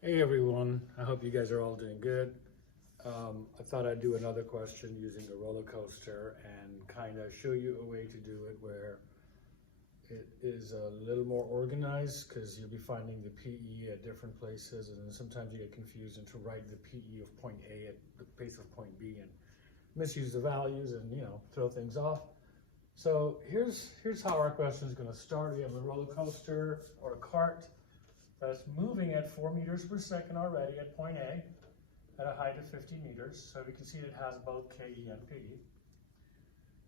Hey everyone, I hope you guys are all doing good. I thought I'd do another question using the roller coaster and kind of show you a way to do it where it is a little more organized because you'll be finding the PE at different places, and then sometimes you get confused and to write the PE of point A at the place of point B and misuse the values and throw things off. So here's how our question is going to start. We have a roller coaster or a cart that's moving at 4 meters per second already at point A at a height of 50 meters. So we can see it has both KE and PE.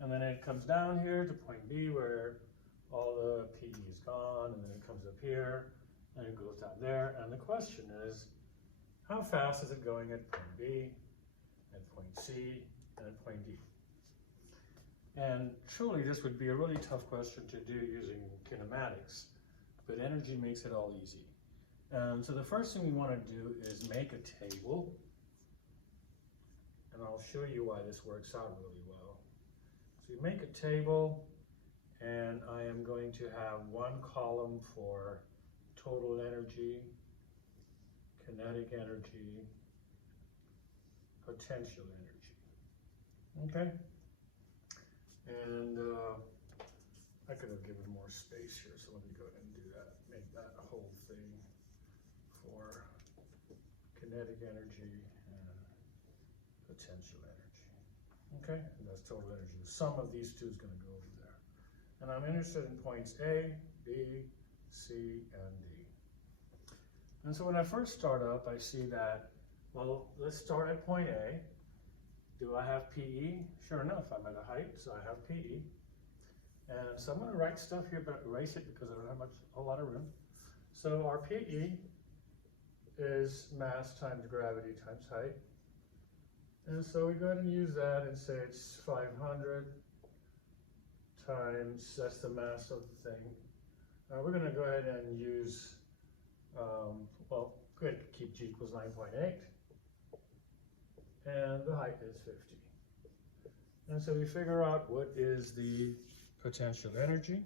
And then it comes down here to point B where all the PE is gone, and then it comes up here and it goes down there. And the question is, how fast is it going at point B, at point C, and at point D? And truly this would be a really tough question to do using kinematics, but energy makes it all easy. So the first thing we want to do is make a table, and I'll show you why this works out really well. So you make a table, and I am going to have one column for total energy, kinetic energy, potential energy. Okay? And I could have given more space here, so let me go ahead and do that. Make that a whole thing for kinetic energy and potential energy. Okay, and that's total energy. The sum of these two is going to go over there. And I'm interested in points A, B, C, and D. And so when I first start up, I see that, well, let's start at point A. Do I have PE? Sure enough, I'm at a height, so I have PE. And so I'm going to write stuff here, but erase it because I don't have a lot of room. So our PE is mass times gravity times height. And so we go ahead and use that and say it's 500 times, that's the mass of the thing. We're going to go ahead and use, well, go ahead and keep G equals 9.8. And the height is 50. And so we figure out what is the potential energy.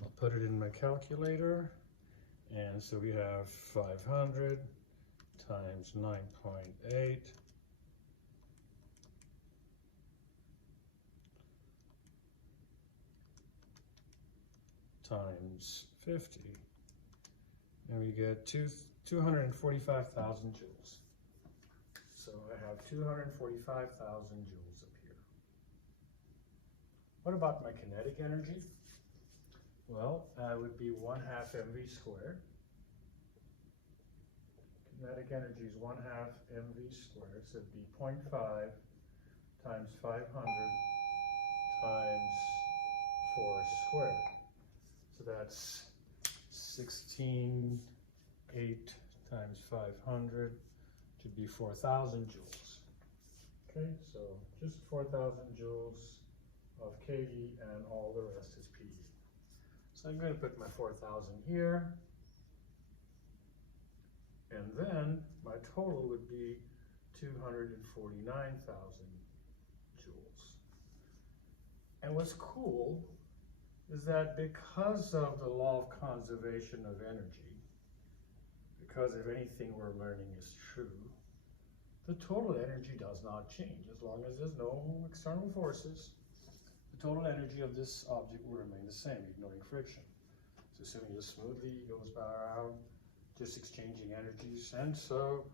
I'll put it in my calculator. And so we have 500 times 9.8 times 50. And we get 245,000 joules. So I have 245,000 joules up here. What about my kinetic energy? Well, that would be 1/2 mv squared. Kinetic energy is 1/2 mv squared, so it'd be 0.5 times 500 times 4 squared. So that's 16.8 times 500 to be 4,000 joules. Okay, so just 4,000 joules of KE, and all the rest is PE. So I'm going to put my 4,000 here, and then my total would be 249,000 joules. And what's cool is that because of the law of conservation of energy, because if anything we're learning is true, the total energy does not change as long as there's no external forces. The total energy of this object will remain the same, ignoring friction. So assuming it smoothly goes around, just exchanging energies, and so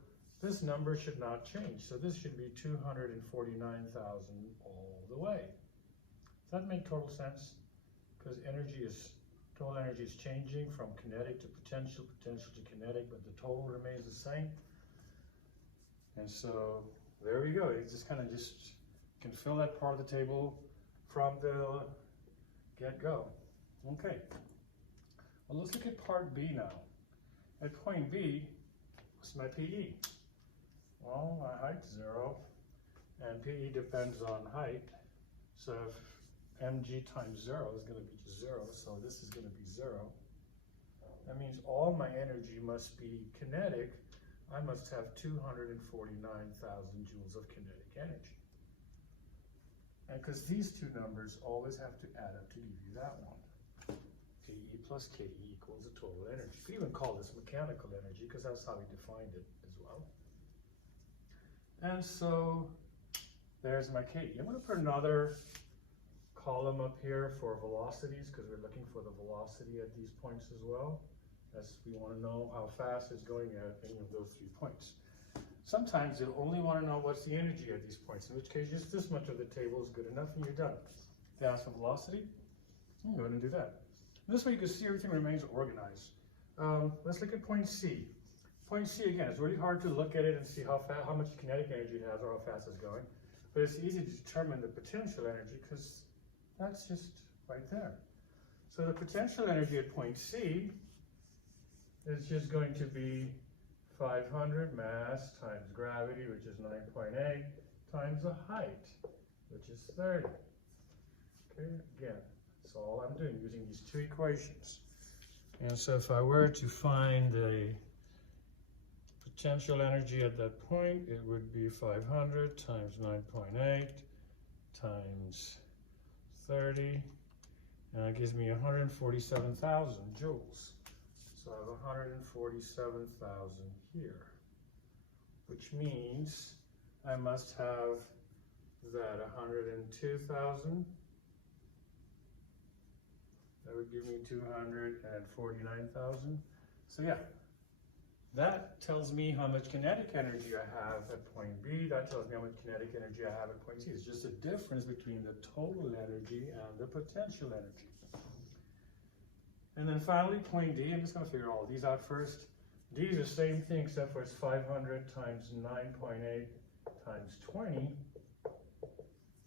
this number should not change. So this should be 249,000 all the way. Does that make total sense? Because total energy is changing from kinetic to potential, potential to kinetic, but the total remains the same. And so there we go. You just kind of can fill that part of the table from the get-go. Okay, well, let's look at part B now. At point B, what's my PE? Well, my height's 0, and PE depends on height. So if mg times 0 is going to be 0, so this is going to be 0. That means all my energy must be kinetic. I must have 249,000 joules of kinetic energy. And because these two numbers always have to add up to give you that one. AE plus KE equals the total energy. You could even call this mechanical energy because that's how we defined it as well. And so there's my KE. I'm going to put another column up here for velocities because we're looking for the velocity at these points as well, as we want to know how fast it's going at any of those 3 points. Sometimes you'll only want to know what's the energy at these points, in which case just this much of the table is good enough and you're done. If they ask for velocity, you go ahead and do that. And this way you can see everything remains organized. Let's look at point C. Point C, again, it's really hard to look at it and see how much kinetic energy it has or how fast it's going, but it's easy to determine the potential energy because that's just right there. So the potential energy at point C is just going to be 500 mass times gravity, which is 9.8, times the height, which is 30. Okay, again, that's all I'm doing, using these 2 equations. And so if I were to find the potential energy at that point, it would be 500 times 9.8 times 30, and that gives me 147,000 joules. So I have 147,000 here, which means I must have that 102,000. That would give me 249,000. So yeah, that tells me how much kinetic energy I have at point B. That tells me how much kinetic energy I have at point C. It's just a difference between the total energy and the potential energy. And then finally, point D, I'm just going to figure all these out first. D is the same thing except for it's 500 times 9.8 times 20.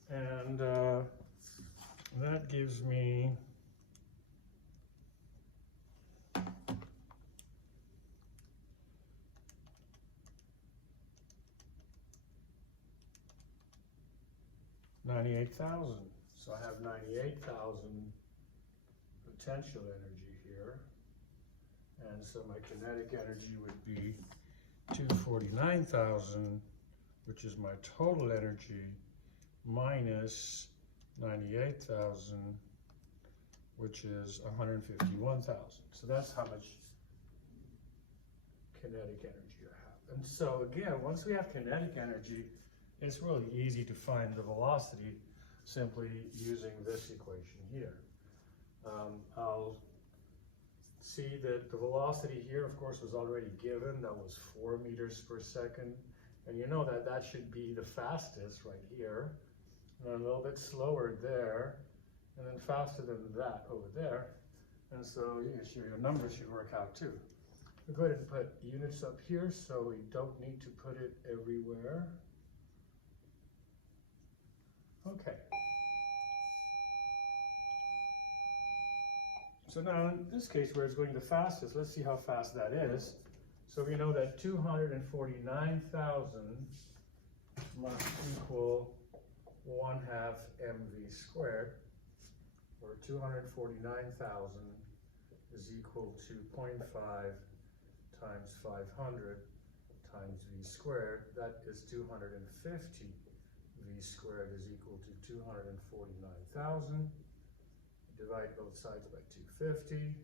And that gives me $98,000. So I have 98,000 potential energy here. And so my kinetic energy would be 249,000, which is my total energy, minus 98,000, which is 151,000. So that's how much kinetic energy I have. And so again, once we have kinetic energy, it's really easy to find the velocity simply using this equation here. I'll see that the velocity here, of course, was already given. That was 4 meters per second. And you know that that should be the fastest right here, and a little bit slower there, and then faster than that over there. And so your numbers should work out too. We'll go ahead and put units up here so we don't need to put it everywhere. Okay. So now in this case where it's going the fastest, let's see how fast that is. So we know that 249,000 must equal 1/2 mv squared, or 249,000 is equal to 0.5 times 500 times v squared. That is 250. V squared is equal to 249,000. Divide both sides by 250.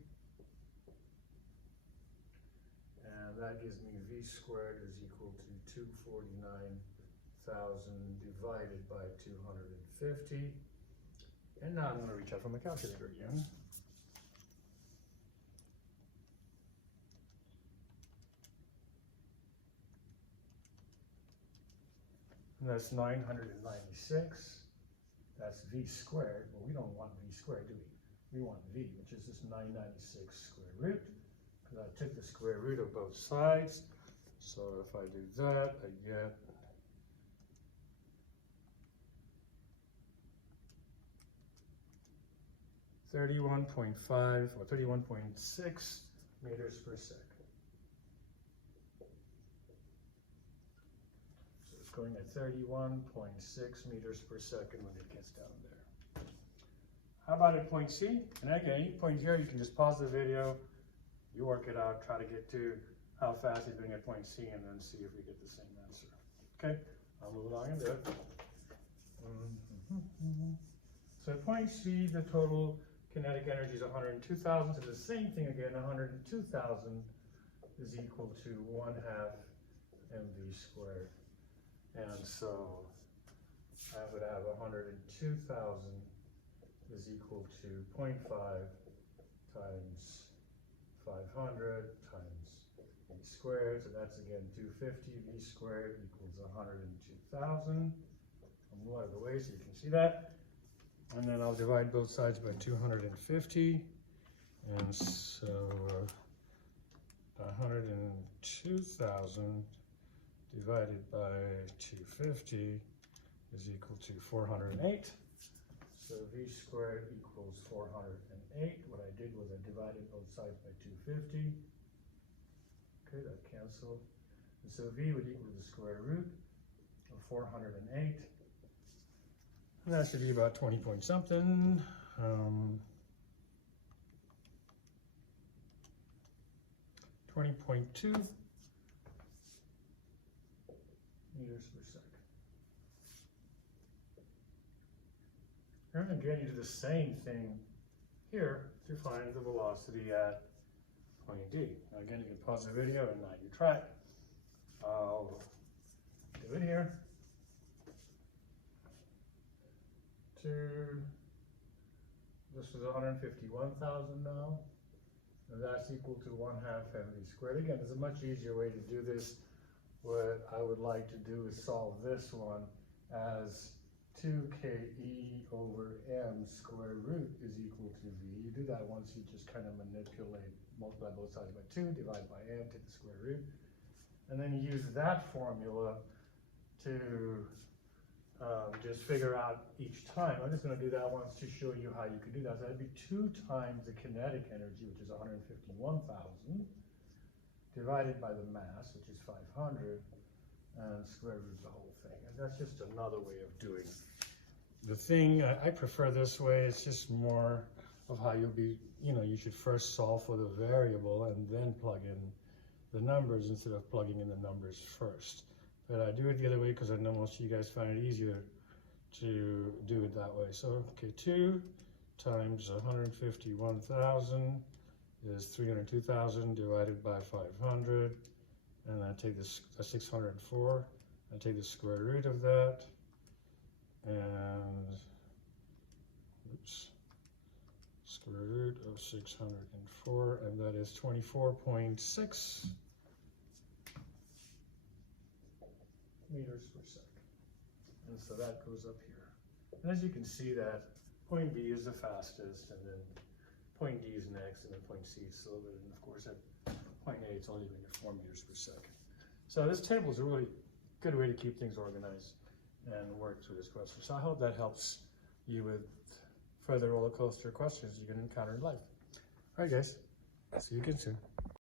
And that gives me V squared is equal to 249,000 divided by 250. And now I'm going to reach out for my calculator again. And that's 996. That's V squared. Well, we don't want V squared, do we? We want V, which is this 996 square root. Because I took the square root of both sides. So if I do that, I get (31.5) or 31.6 meters per second. Going at 31.6 meters per second when it gets down there. How about at point C? And again, any point here, you can just pause the video, you work it out, try to get to how fast he's doing at point C, and then see if we get the same answer. Okay, I'll move along and do it. So at point C, the total kinetic energy is 102,000, so the same thing again, 102,000 is equal to 1/2 mv squared. And so I would have 102,000 is equal to 0.5 times 500 times v squared, so that's again 250, v squared equals 102,000. I'll move out of the way so you can see that. And then I'll divide both sides by 250, and so 102,000 divided by 250 is equal to 408. So v squared equals 408. What I did was I divided both sides by 250. Okay, that canceled. And so v would equal the square root of 408. And that should be about 20 point something. 20.2 meters per second. And again, you do the same thing here to find the velocity at point D. Now again, you can pause the video and not your track. I'll do it here. This is 151,000 now. And that's equal to 1/2 mv squared. Again, there's a much easier way to do this. What I would like to do is solve this one as 2ke over m square root is equal to v. You do that once, you just kind of manipulate, multiply both sides by 2, divide by m, take the square root, and then you use that formula to just figure out each time. I'm just going to do that once to show you how you can do that. So that'd be 2 times the kinetic energy, which is 151,000, divided by the mass, which is 500, and square root the whole thing. And that's just another way of doing it. The thing, I prefer this way. It's just more of how you'll be, you should first solve for the variable and then plug in the numbers instead of plugging in the numbers first. But I do it the other way because I know most of you guys find it easier to do it that way. So, okay, 2 times 151,000 is 302,000 divided by 500. And I take this, 604. I take the square root of that. And, square root of 604, and that is 24.6 meters per second. And so that goes up here. And as you can see, that point B is the fastest, and then point D is next, and then point C is slower, and of course at point A it's only going to 4 meters per second. So this table is a really good way to keep things organized and work through this question. So I hope that helps you with further roller coaster questions you can encounter in life. All right, guys, see you again soon.